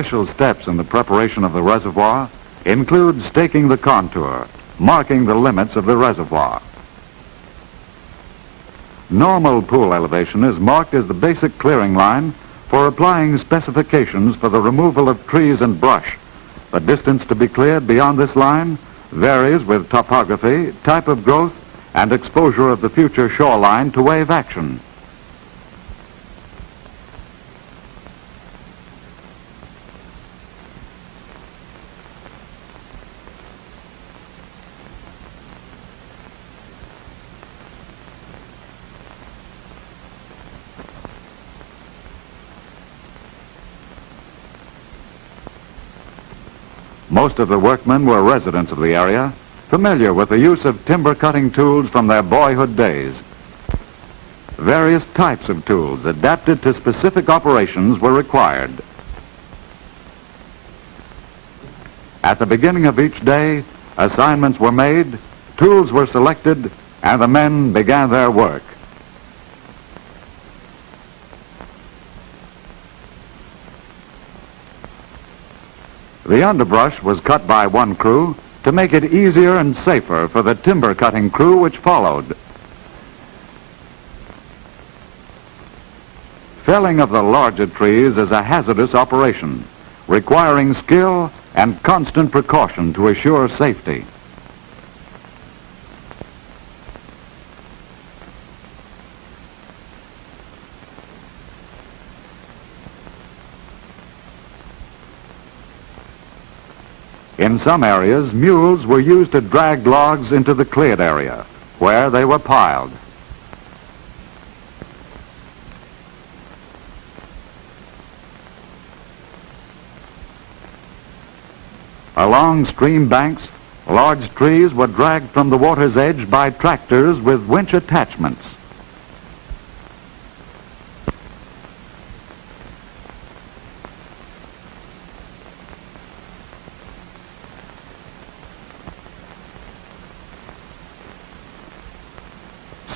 initial steps in the preparation of the reservoir include staking the contour, marking the limits of the reservoir. Normal pool elevation is marked as the basic clearing line for applying specifications for the removal of trees and brush. The distance to be cleared beyond this line varies with topography, type of growth, and exposure of the future shoreline to wave action. Most of the workmen were residents of the area, familiar with the use of timber cutting tools from their boyhood days. Various types of tools adapted to specific operations were required. At the beginning of each day, assignments were made, tools were selected, and the men began their work. The underbrush was cut by one crew to make it easier and safer for the timber cutting crew which followed. Felling of the larger trees is a hazardous operation, requiring skill and constant precaution to assure safety. In some areas, mules were used to drag logs into the cleared area, where they were piled. Along stream banks, large trees were dragged from the water's edge by tractors with winch attachments.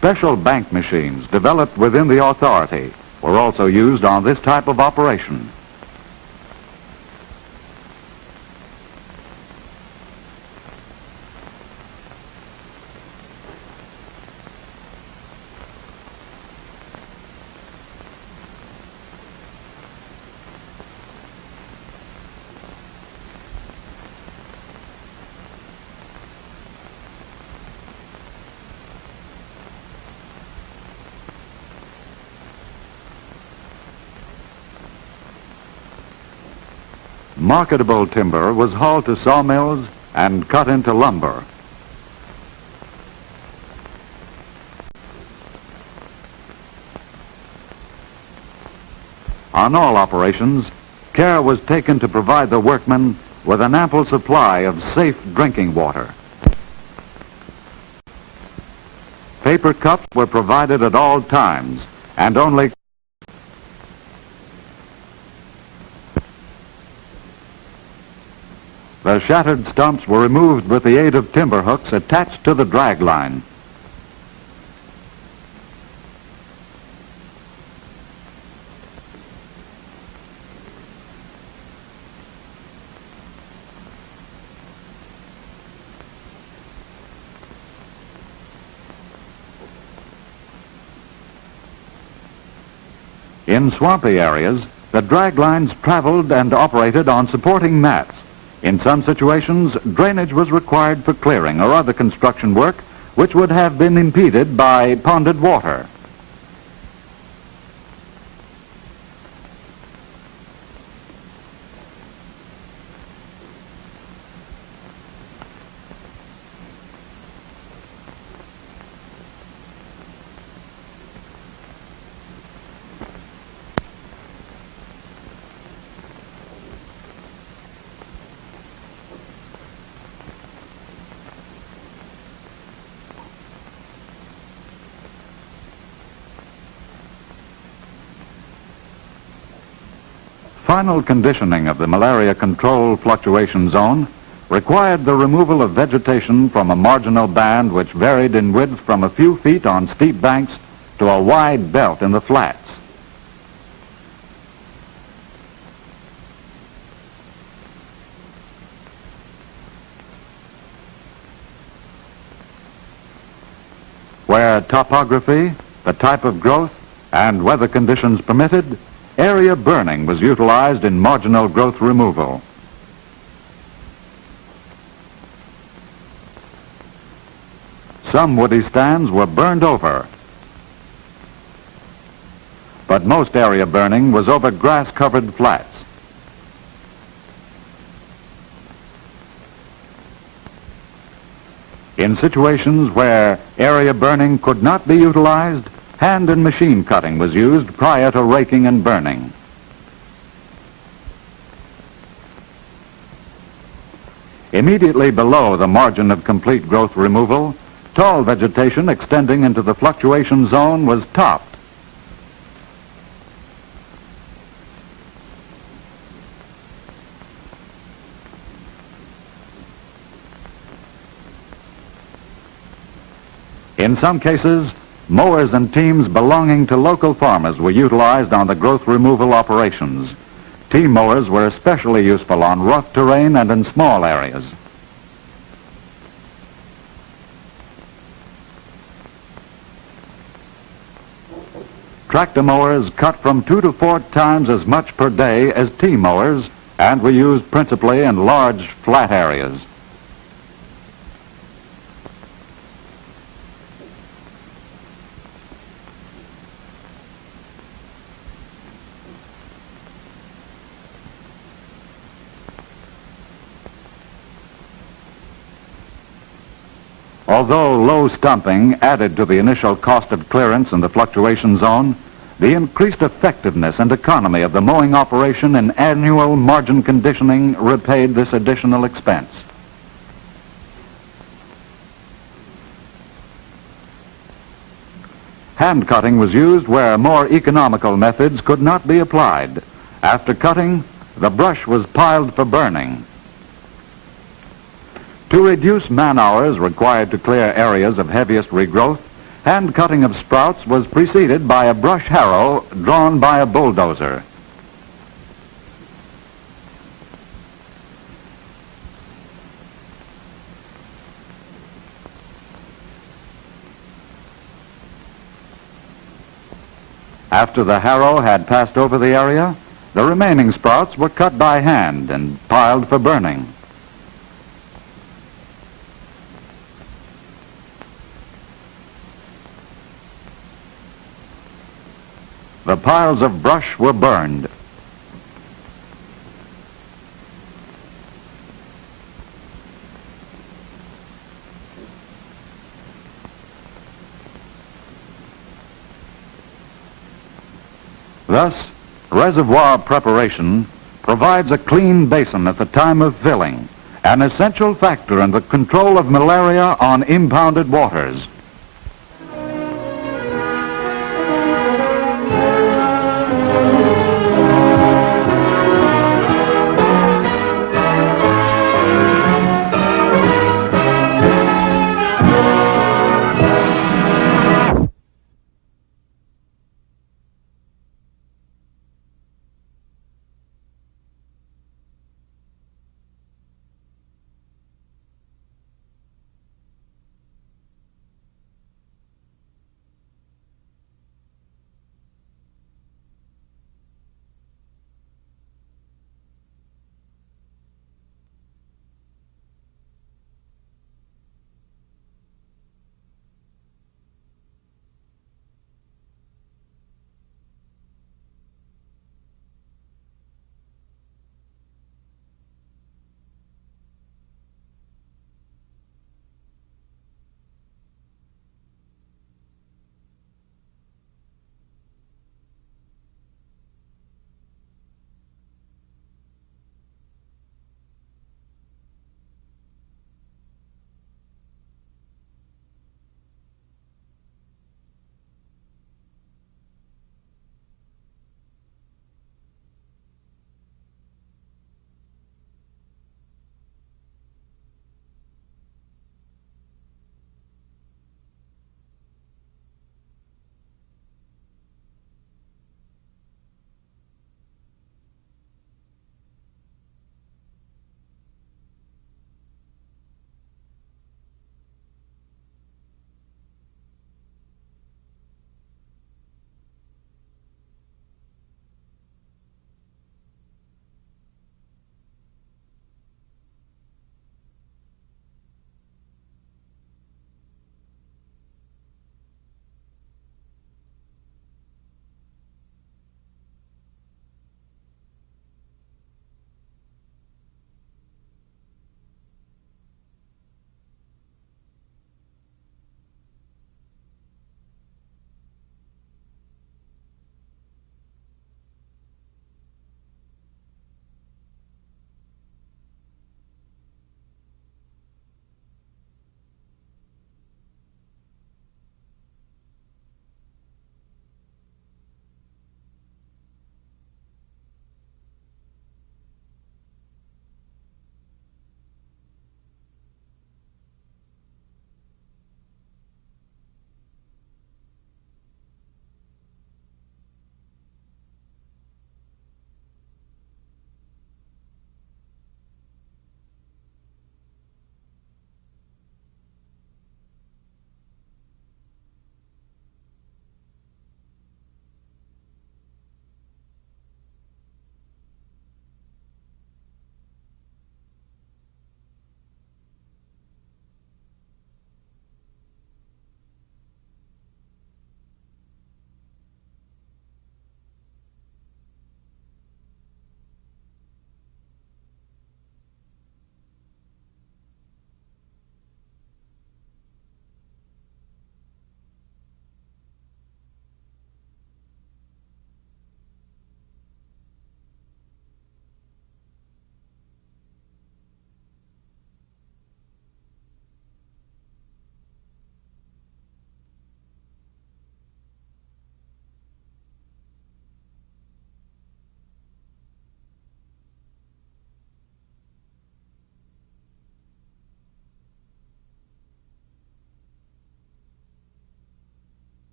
Special bank machines developed within the authority were also used on this type of operation. Marketable timber was hauled to sawmills and cut into lumber. On all operations, care was taken to provide the workmen with an ample supply of safe drinking water. Paper cups were provided at all times, and only the shattered stumps were removed with the aid of timber hooks attached to the drag line. In swampy areas, the drag lines traveled and operated on supporting mats. In some situations, drainage was required for clearing or other construction work which would have been impeded by ponded water. Final conditioning of the malaria control fluctuation zone required the removal of vegetation from a marginal band which varied in width from a few feet on steep banks to a wide belt in the flats. Where topography, the type of growth, and weather conditions permitted, area burning was utilized in marginal growth removal. Some woody stands were burned over, but most area burning was over grass-covered flats. In situations where area burning could not be utilized, hand and machine cutting was used prior to raking and burning. Immediately below the margin of complete growth removal, tall vegetation extending into the fluctuation zone was topped. In some cases, mowers and teams belonging to local farmers were utilized on the growth removal operations. Team mowers were especially useful on rough terrain and in small areas. Tractor mowers cut from 2 to 4 times as much per day as team mowers and were used principally in large flat areas. Although low stumping added to the initial cost of clearance in the fluctuation zone, the increased effectiveness and economy of the mowing operation in annual margin conditioning repaid this additional expense. Hand cutting was used where more economical methods could not be applied. After cutting, the brush was piled for burning. To reduce man-hours required to clear areas of heaviest regrowth, hand cutting of sprouts was preceded by a brush harrow drawn by a bulldozer. After the harrow had passed over the area, the remaining sprouts were cut by hand and piled for burning. The piles of brush were burned. Thus, reservoir preparation provides a clean basin at the time of filling, an essential factor in the control of malaria on impounded waters.